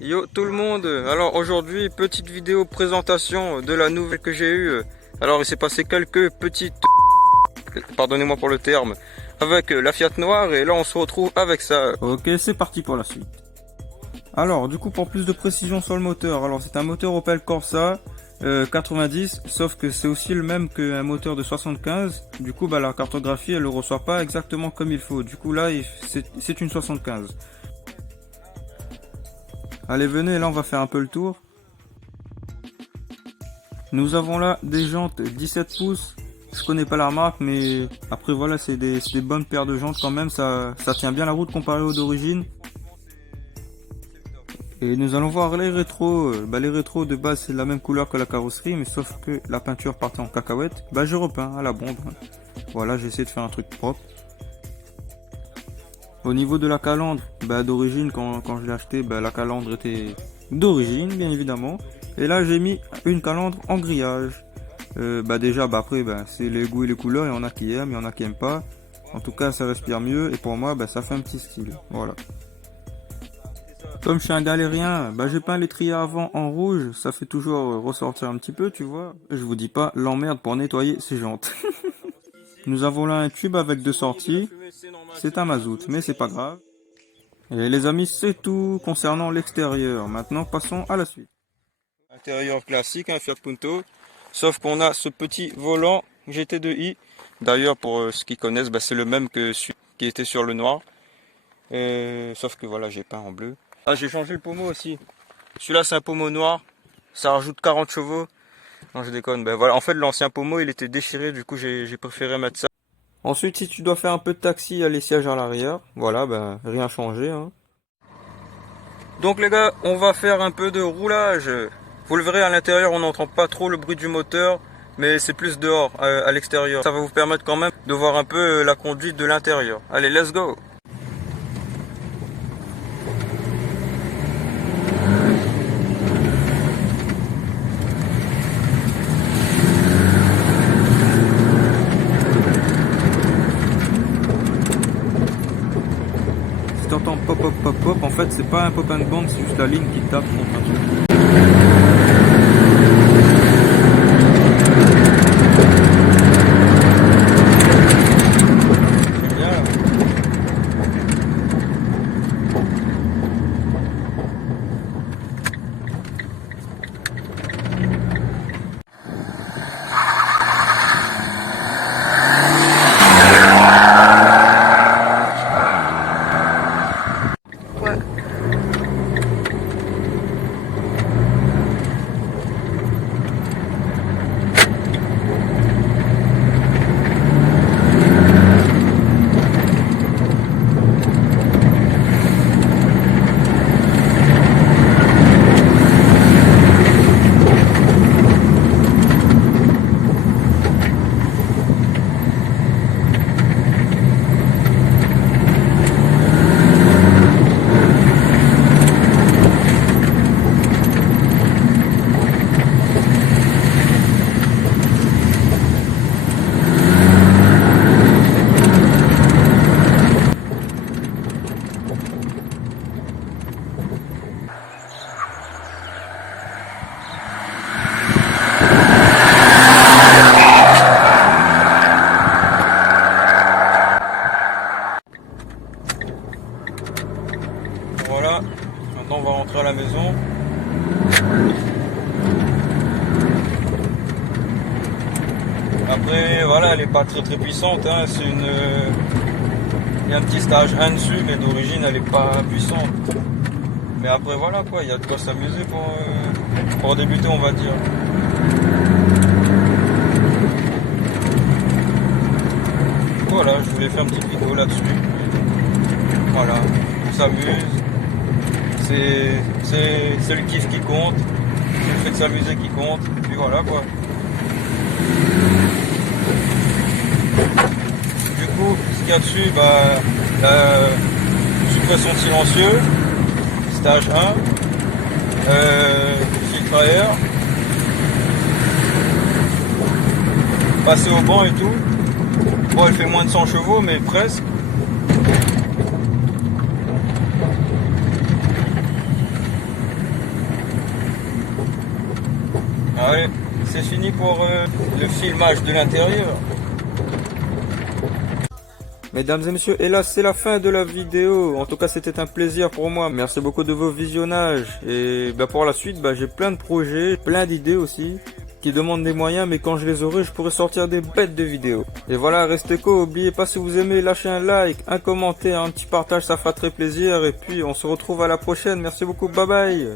Yo tout le monde, alors aujourd'hui petite vidéo présentation de la nouvelle que j'ai eue. Alors il s'est passé quelques petites, pardonnez-moi pour le terme, avec la Fiat Noire et là on se retrouve avec ça. Ok, c'est parti pour la suite. Alors, du coup, pour plus de précision sur le moteur, alors c'est un moteur Opel Corsa 90, sauf que c'est aussi le même qu'un moteur de 75. Du coup, la cartographie, elle le reçoit pas exactement comme il faut. Du coup, là, c'est une 75. Allez, venez, là, on va faire un peu le tour. Nous avons là des jantes 17 pouces. Je connais pas la marque, mais après, voilà, c'est des bonnes paires de jantes quand même. Ça tient bien la route comparé aux d'origine. Et nous allons voir les rétros. Les rétros de base c'est la même couleur que la carrosserie, mais sauf que la peinture partait en cacahuète. Je repeins à la bombe. Voilà, j'ai essayé de faire un truc propre. Au niveau de la calandre, d'origine quand je l'ai acheté, la calandre était d'origine bien évidemment. Et là j'ai mis une calandre en grillage. Déjà après c'est les goûts et les couleurs, il y en a qui aiment, il y en a qui aiment pas. En tout cas ça respire mieux et pour moi ça fait un petit style. Voilà. Comme je suis un galérien, j'ai peint l'étrier avant en rouge, ça fait toujours ressortir un petit peu, tu vois. Je vous dis pas l'emmerde pour nettoyer ces jantes. Nous avons là un tube avec deux sorties. C'est un mazout, mais c'est pas grave. Et les amis, c'est tout concernant l'extérieur. Maintenant, passons à la suite. Intérieur classique, Fiat Punto, sauf qu'on a ce petit volant GT2i. D'ailleurs pour ceux qui connaissent, c'est le même que celui qui était sur le noir. Sauf que voilà, j'ai peint en bleu. Ah, j'ai changé le pommeau aussi. Celui-là, c'est un pommeau noir. Ça rajoute 40 chevaux. Non, je déconne. Voilà. En fait, l'ancien pommeau, il était déchiré. Du coup, j'ai préféré mettre ça. Ensuite, si tu dois faire un peu de taxi, il y a les sièges à l'arrière. Voilà, rien changé. Hein. Donc, les gars, on va faire un peu de roulage. Vous le verrez, à l'intérieur, on n'entend pas trop le bruit du moteur. Mais c'est plus dehors, à l'extérieur. Ça va vous permettre quand même de voir un peu la conduite de l'intérieur. Allez, let's go! Si t'entends pop pop pop pop, en fait c'est pas un pop and band, c'est juste la ligne qui tape contre un truc. Voilà, maintenant on va rentrer à la maison. Après, voilà, elle est pas très puissante. Hein. Il y a un petit stage 1 dessus, mais d'origine elle est pas puissante. Mais après, voilà quoi, il y a de quoi s'amuser pour débuter, on va dire. Voilà, je voulais faire une petite vidéo là-dessus. Voilà, on s'amuse. C'est le kiff qui compte, c'est le fait de s'amuser qui compte, puis voilà quoi. Du coup, ce qu'il y a dessus, la suppression de silencieux, stage 1, filtre à air, passer au banc et tout. Bon, elle fait moins de 100 chevaux, mais presque. Allez, c'est fini pour le filmage de l'intérieur. Mesdames et messieurs, hélas, c'est la fin de la vidéo. En tout cas, c'était un plaisir pour moi. Merci beaucoup de vos visionnages. Et pour la suite, j'ai plein de projets, plein d'idées aussi, qui demandent des moyens, mais quand je les aurai, je pourrai sortir des bêtes de vidéos. Et voilà, restez co, n'oubliez pas si vous aimez, lâchez un like, un commentaire, un petit partage, ça fera très plaisir. Et puis, on se retrouve à la prochaine. Merci beaucoup, bye bye.